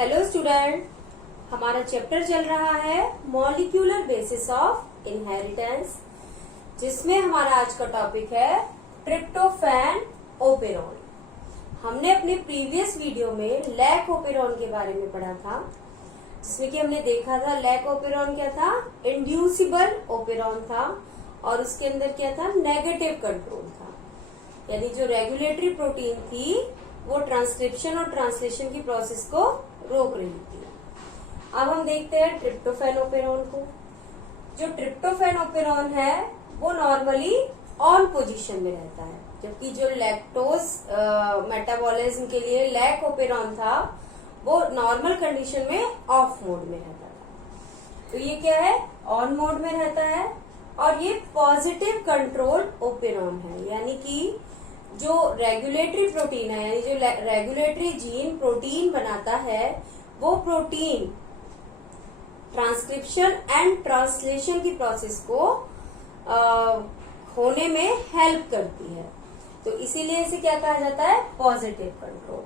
Hello student, हमारा chapter चल रहा है मॉलिक्यूलर बेसिस ऑफ इनहेरिटेंस, जिसमें हमारा आज का टॉपिक है ट्रिप्टोफैन ओपेरॉन। हमने अपने प्रीवियस वीडियो में लैक ओपेरॉन के बारे में पढ़ा था, जिसमें कि हमने देखा था लैक ओपेरॉन क्या था, इंड्यूसिबल ओपेरॉन था और उसके अंदर क्या था, नेगेटिव कंट्रोल था। यानी जो रेगुलेटरी प्रोटीन थी वो ट्रांसक्रिप्शन और ट्रांसलेशन की प्रोसेस को रोक रही थी। अब हम देखते हैं ट्रिप्टोफैन ओपेरॉन को। जो ट्रिप्टोफैन ओपेरॉन है वो नॉर्मली ऑन पोजीशन में रहता है, जबकि जो लैक्टोज मेटाबॉलिज्म के लिए लैक ओपेरॉन था वो नॉर्मल कंडीशन में ऑफ मोड में रहता था। तो ये क्या है, ऑन मोड में रहता है और ये पॉजिटिव कंट्रोल ओपेरॉन है। यानी कि जो रेगुलेटरी प्रोटीन है, यानी जो रेगुलेटरी जीन प्रोटीन बनाता है, वो प्रोटीन ट्रांसक्रिप्शन एंड ट्रांसलेशन की प्रोसेस को होने में हेल्प करती है। तो इसीलिए इसे क्या कहा जाता है, पॉजिटिव कंट्रोल।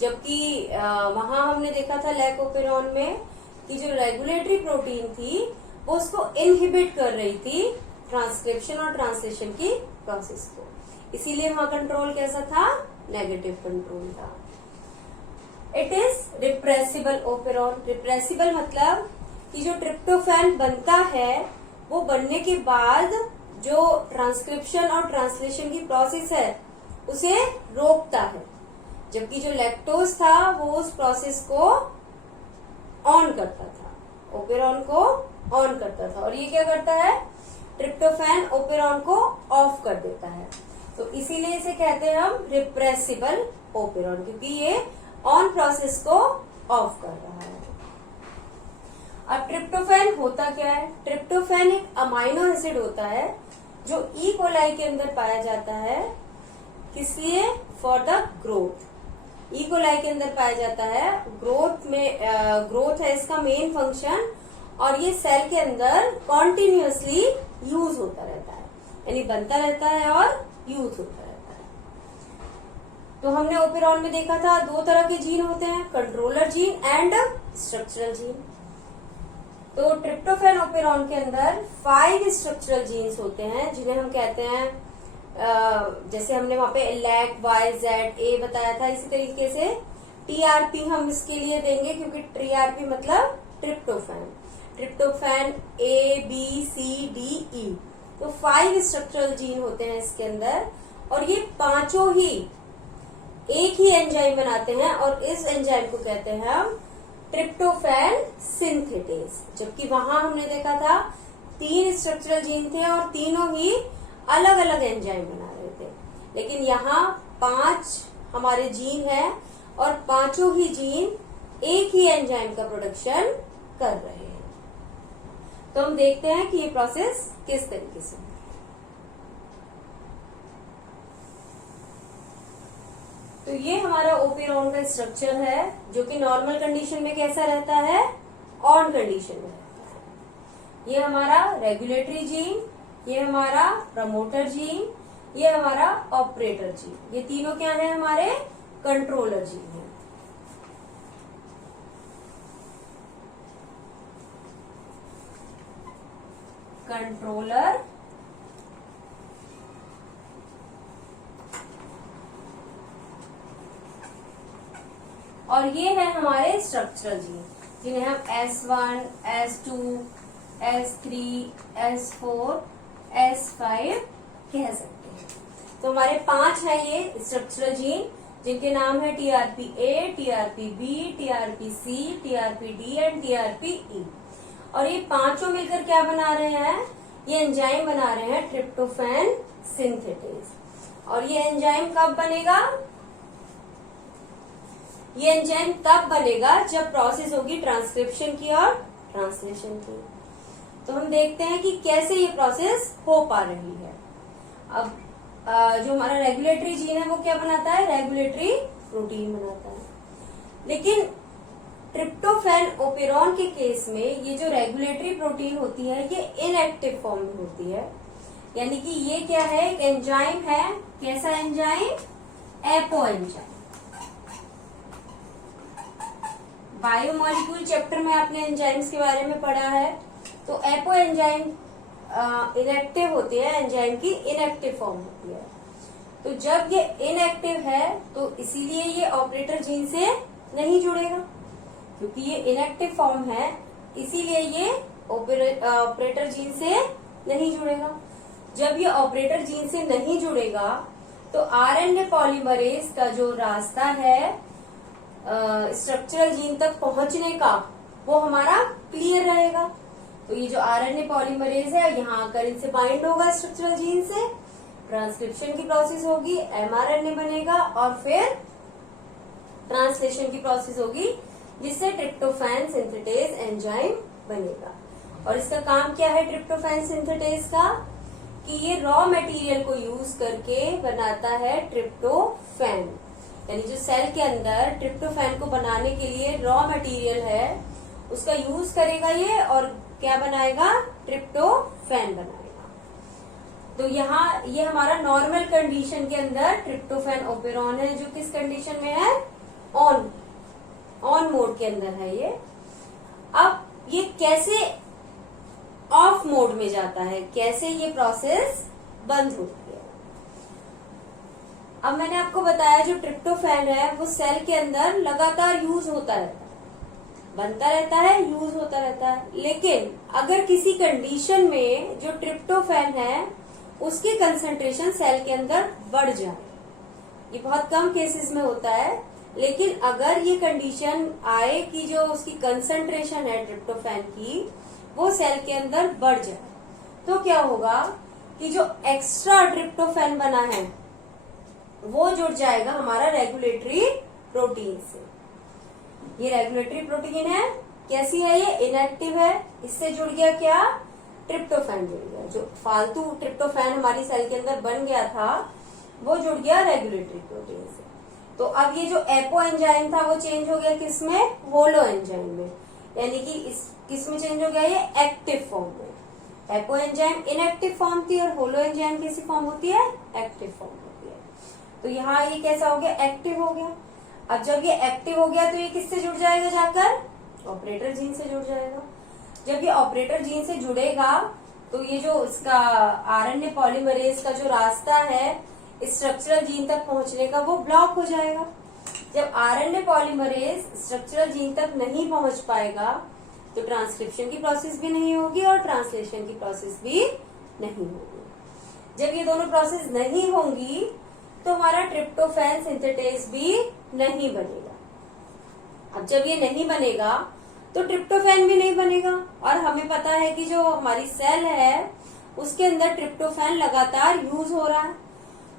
जबकि वहां हमने देखा था लैक ओपेरॉन में कि जो रेगुलेटरी प्रोटीन थी वो उसको इनहिबिट कर रही थी, ट्रांसक्रिप्शन और ट्रांसलेशन की प्रोसेस को। इसीलिए वहां कंट्रोल कैसा था, नेगेटिव कंट्रोल था। It is repressible operon. Repressible मतलब कि जो ट्रिप्टोफैन बनता है वो बनने के बाद जो ट्रांसक्रिप्शन और ट्रांसलेशन की प्रोसेस है उसे रोकता है, जबकि जो लैक्टोज था वो उस प्रोसेस को ऑन करता था, ओपेरॉन को ऑन करता था। और ये क्या करता है, ट्रिप्टोफैन ओपेरॉन को ऑफ कर देता है। तो इसीलिए इसे कहते हैं हम रिप्रेसिबल ओपेरॉन, क्योंकि ये ऑन प्रोसेस को ऑफ कर रहा है। अब ट्रिप्टोफैन होता क्या है, ट्रिप्टोफैन एक अमाइनो एसिड होता है जो ई कोलाई के अंदर पाया जाता है। किस लिए, for the growth. E coli के अंदर पाया जाता है, ग्रोथ में ग्रोथ है इसका मेन फंक्शन, और ये सेल के अंदर कॉन्टिन्यूअसली यूज होता रहता है, यानी बनता रहता है और यूज होता रहता है। तो हमने ओपेरॉन में देखा था दो तरह के जीन होते हैं, controller gene and structural gene. तो ट्रिप्टोफैन ओपेरॉन के अंदर 5 स्ट्रक्चरल जीन्स होते हैं, जिन्हें हम कहते हैं, जैसे हमने वहां पे लैक वाई जेड ए बताया था, इसी तरीके से टीआरपी हम इसके लिए देंगे, क्योंकि टीआरपी मतलब tryptophan. Tryptophan A B C D E, तो 5 स्ट्रक्चरल जीन होते हैं इसके अंदर, और ये पांचों ही एक ही एंजाइम बनाते हैं, और इस एंजाइम को कहते हैं हम ट्रिप्टोफैन सिंथेटेज। जबकि वहां हमने देखा था 3 स्ट्रक्चरल जीन थे और तीनों ही अलग अलग एंजाइम बना रहे थे, लेकिन यहाँ 5 हमारे जीन हैं और पांचों ही जीन एक ही एंजाइम का प्रोडक्शन कर रहे हैं। तो हम देखते हैं कि ये प्रोसेस किस तरीके से। तो ये हमारा ओपेरॉन का स्ट्रक्चर है, जो कि नॉर्मल कंडीशन में कैसा रहता है, ऑन कंडीशन में रहता है। ये हमारा रेगुलेटरी जीन, ये हमारा प्रमोटर जीन, ये हमारा ऑपरेटर जीन, ये तीनों क्या है, हमारे कंट्रोलर जीन है। कंट्रोलर और ये है हमारे स्ट्रक्चरल जीन, जिन्हें हम S1, S2, S3, S4, S5 कह सकते हैं। तो हमारे 5 है ये स्ट्रक्चरल जीन, जिनके नाम है TRPA, TRPB, TRPC, TRPD and TRPE। और ये पांचों मिलकर क्या बना रहे हैं, ये एंजाइम बना रहे हैं ट्रिप्टोफैन सिंथेटेज। और ये एंजाइम कब बनेगा, ये एंजाइम तब बनेगा जब प्रोसेस होगी ट्रांसक्रिप्शन की और ट्रांसलेशन की। तो हम देखते हैं कि कैसे ये प्रोसेस हो पा रही है। अब जो हमारा रेगुलेटरी जीन है वो क्या बनाता है, रेगुलेटरी प्रोटीन बनाता है। लेकिन ट्रिप्टोफैन ओपेरॉन के केस में ये जो रेगुलेटरी प्रोटीन होती है ये इनएक्टिव फॉर्म में होती है, यानी कि ये क्या है, एक एंजाइम है। कैसा enzyme, apo enzyme. Biomolecule chapter में आपने एंजाइम्स के बारे में पढ़ा है। तो एपो एंजाइम इनएक्टिव होती है, एंजाइम की इनएक्टिव फॉर्म होती है। तो जब ये इनएक्टिव है तो इसीलिए ये ऑपरेटर जीन से नहीं जुड़ेगा, क्योंकि ये इनएक्टिव फॉर्म है, इसीलिए ये ऑपरेटर जीन से नहीं जुड़ेगा। जब ये ऑपरेटर जीन से नहीं जुड़ेगा तो आरएनए पॉलीमरेज का जो रास्ता है स्ट्रक्चरल जीन तक पहुंचने का, वो हमारा क्लियर रहेगा। तो ये जो आरएनए पॉलीमरेज है यहाँ आकर इनसे बाइंड होगा स्ट्रक्चरल जीन से, ट्रांसक्रिप्शन की प्रोसेस होगी, एमआरएनए बनेगा और फिर ट्रांसलेशन की प्रोसेस होगी जिससे ट्रिप्टोफैन सिंथेटेज एंजाइम बनेगा। और इसका काम क्या है ट्रिप्टोफैन सिंथेटेज का, कि ये रॉ मटेरियल को यूज करके बनाता है ट्रिप्टोफैन। यानी जो सेल के अंदर ट्रिप्टोफैन को बनाने के लिए रॉ मटेरियल है उसका यूज करेगा ये, और क्या बनाएगा, ट्रिप्टोफैन बनाएगा। तो यहाँ ये हमारा नॉर्मल कंडीशन के अंदर ट्रिप्टोफैन ओपेरॉन है, जो किस कंडीशन में है, ऑन मोड के अंदर है ये। अब ये कैसे ऑफ मोड में जाता है, कैसे ये प्रोसेस बंद होती है। अब मैंने आपको बताया जो ट्रिप्टोफैन है वो सेल के अंदर लगातार यूज होता रहता है, बनता रहता है, यूज होता रहता है। लेकिन अगर किसी कंडीशन में जो ट्रिप्टोफैन है उसकी कंसंट्रेशन सेल के अंदर बढ़ जाए, ये बहुत कम केसेस में होता है, लेकिन अगर ये कंडीशन आए कि जो उसकी कंसंट्रेशन है ट्रिप्टोफैन की वो सेल के अंदर बढ़ जाए, तो क्या होगा कि जो एक्स्ट्रा ट्रिप्टोफैन बना है वो जुड़ जाएगा हमारा रेगुलेटरी प्रोटीन से। ये रेगुलेटरी प्रोटीन है, कैसी है ये, इनएक्टिव है, इससे जुड़ गया क्या, ट्रिप्टोफैन जुड़ गया। जो फालतू ट्रिप्टोफैन हमारी सेल के अंदर बन गया था वो जुड़ गया रेगुलेटरी प्रोटीन से। तो अब ये जो एपो एंजाइम था वो चेंज हो गया किसमें, होलो एंजाइम में, यानी कि इस किसमें चेंज हो गया, ये एक्टिव फॉर्म में। एपो एंजाइम इनएक्टिव फॉर्म थी और होलो एंजाइम कैसी फॉर्म होती है, एक्टिव फॉर्म होती है। तो यहाँ ये कैसा हो गया, एक्टिव हो गया। अब जब ये एक्टिव हो गया तो ये किससे जुड़ जाएगा, जाकर ऑपरेटर जीन से जुड़ जाएगा। जब ये ऑपरेटर जीन से जुड़ेगा तो ये जो इसका आरएनए पॉलीमरेज का जो रास्ता है स्ट्रक्चरल जीन तक पहुंचने का वो ब्लॉक हो जाएगा। जब आरएनए पॉलीमरेज स्ट्रक्चरल जीन तक नहीं पहुंच पाएगा तो ट्रांसक्रिप्शन की प्रोसेस भी नहीं होगी और ट्रांसलेशन की प्रोसेस भी नहीं होगी। जब ये दोनों प्रोसेस नहीं होंगी तो हमारा ट्रिप्टोफैन सिंथेटेज भी नहीं बनेगा। अब जब ये नहीं बनेगा तो ट्रिप्टोफैन भी नहीं बनेगा, और हमें पता है कि जो हमारी सेल है उसके अंदर ट्रिप्टोफैन लगातार यूज हो रहा है।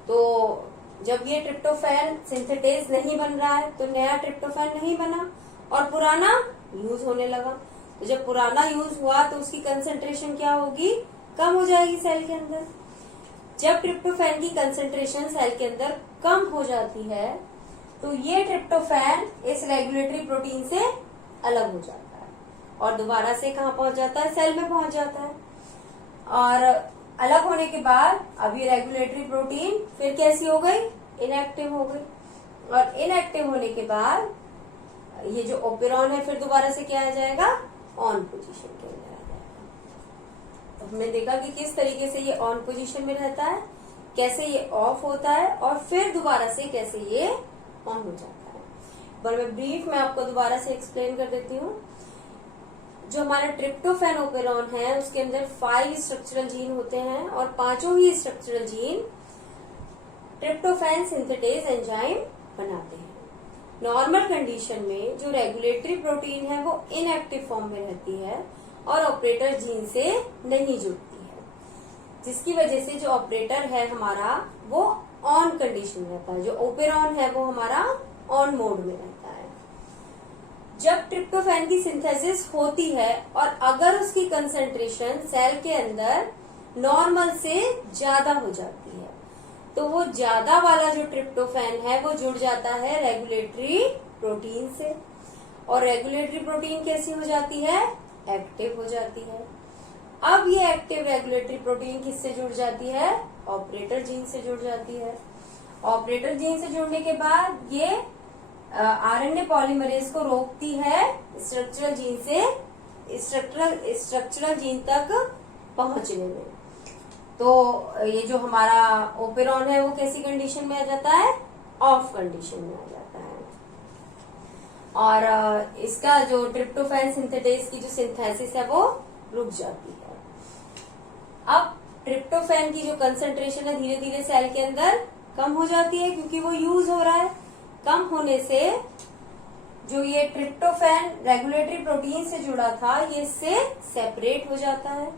तो जब ये ट्रिप्टोफैन सिंथेटेज नहीं बन रहा है तो नया ट्रिप्टोफैन नहीं बना और पुराना यूज होने लगा। तो जब पुराना यूज हुआ तो उसकी कंसंट्रेशन क्या होगी, कम हो जाएगी सेल के अंदर। जब ट्रिप्टोफैन की कंसंट्रेशन सेल के अंदर कम हो जाती है तो ये ट्रिप्टोफैन इस रेगुलेटरी प्रोटीन से अलग हो जाता है और दोबारा से कहाँ पहुंच जाता है, सेल में पहुंच जाता है। और अलग होने के बाद अब ये रेगुलेटरी प्रोटीन फिर कैसी हो गई, इनएक्टिव हो गई, और इनएक्टिव होने के बाद ये जो ओपेरॉन है फिर दोबारा से क्या आ जाएगा, ऑन पोजीशन के अंदर आ जाएगा। तो हमने देखा कि किस तरीके से ये ऑन पोजीशन में रहता है, कैसे ये ऑफ होता है और फिर दोबारा से कैसे ये ऑन हो जाता है। पर मैं ब्रीफ में आपको दोबारा से एक्सप्लेन कर देती हूँ। जो हमारा ट्रिप्टोफैन ओपेरॉन है उसके अंदर 5 स्ट्रक्चरल जीन होते हैं और पांचों ही structural gene tryptophan synthetase enzyme बनाते हैं। नॉर्मल कंडीशन में जो रेगुलेटरी प्रोटीन है वो इनएक्टिव फॉर्म में रहती है और ऑपरेटर जीन से नहीं जुड़ती है, जिसकी वजह से जो ऑपरेटर है हमारा वो ऑन कंडीशन रहता है, जो ओपेरॉन है वो हमारा ऑन मोड में रहता है। जब ट्रिप्टोफैन की सिंथेसिस होती है और अगर उसकी कंसंट्रेशन सेल के अंदर नॉर्मल से ज्यादा हो जाती है तो वो ज्यादा वाला जो ट्रिप्टोफैन है वो जुड़ जाता है रेगुलेटरी प्रोटीन से, और रेगुलेटरी प्रोटीन कैसी हो जाती है, एक्टिव हो जाती है। अब ये एक्टिव रेगुलेटरी प्रोटीन किससे जुड़ जाती है, ऑपरेटर जीन से जुड़ जाती है। ऑपरेटर जीन से जुड़ने के बाद ये आरएनए पॉलीमरेज को रोकती है स्ट्रक्चरल जीन से स्ट्रक्चरल जीन तक पहुंचने में। तो ये जो हमारा ओपेरॉन है वो कैसी कंडीशन में आ जाता है, ऑफ कंडीशन में आ जाता है। और इसका जो ट्रिप्टोफैन सिंथेटेज की जो सिंथेसिस है वो रुक जाती है। अब ट्रिप्टोफैन की जो कंसंट्रेशन है धीरे धीरे सेल के अंदर कम हो जाती है, क्योंकि वो यूज हो रहा है। कम होने से जो ये ट्रिप्टोफैन रेगुलेटरी प्रोटीन से जुड़ा था ये इससे सेपरेट हो जाता है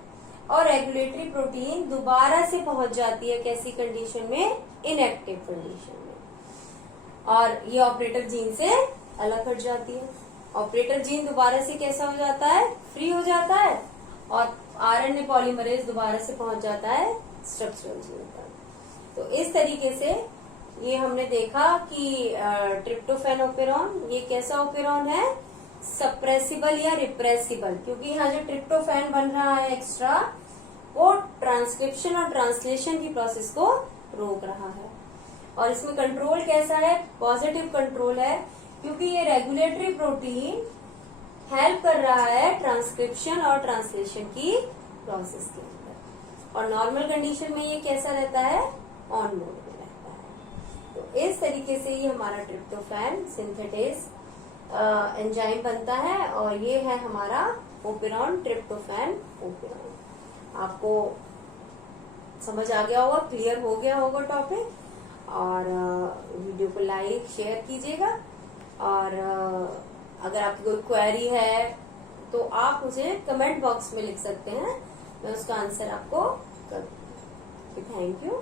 और रेगुलेटरी प्रोटीन दोबारा से पहुंच जाती है कैसी कंडीशन में, इनएक्टिव कंडीशन में, और ये ऑपरेटर जीन से अलग हट जाती है। ऑपरेटर जीन दोबारा से कैसा हो जाता है, फ्री हो जाता है, और आरएनए पॉलीमरेज दोबारा से पहुंच जाता है स्ट्रक्चरल जीन पर। तो इस तरीके से ये हमने देखा कि ट्रिप्टोफैन ओपेरॉन ये कैसा ओपेरॉन है, सप्रेसिबल या रिप्रेसिबल, क्योंकि यहाँ जो ट्रिप्टोफैन बन रहा है एक्स्ट्रा वो ट्रांसक्रिप्शन और ट्रांसलेशन की प्रोसेस को रोक रहा है। और इसमें कंट्रोल कैसा है, पॉजिटिव कंट्रोल है, क्योंकि ये रेगुलेटरी प्रोटीन हेल्प कर रहा है ट्रांसक्रिप्शन और ट्रांसलेशन की प्रोसेस के अंदर। और नॉर्मल कंडीशन में ये कैसा रहता है, ऑन मोड में रहता है। तो इस तरीके से ये हमारा ट्रिप्टोफैन सिंथेटेज एंजाइम बनता है, और ये है हमारा ओपेरॉन, ट्रिप्टोफैन ओपेरॉन। आपको समझ आ गया होगा, क्लियर हो गया होगा टॉपिक। और वीडियो को लाइक शेयर कीजिएगा, और अगर आपकी कोई क्वेरी है तो आप मुझे कमेंट बॉक्स में लिख सकते हैं, मैं उसका आंसर आपको कर दूंगी। Thank you.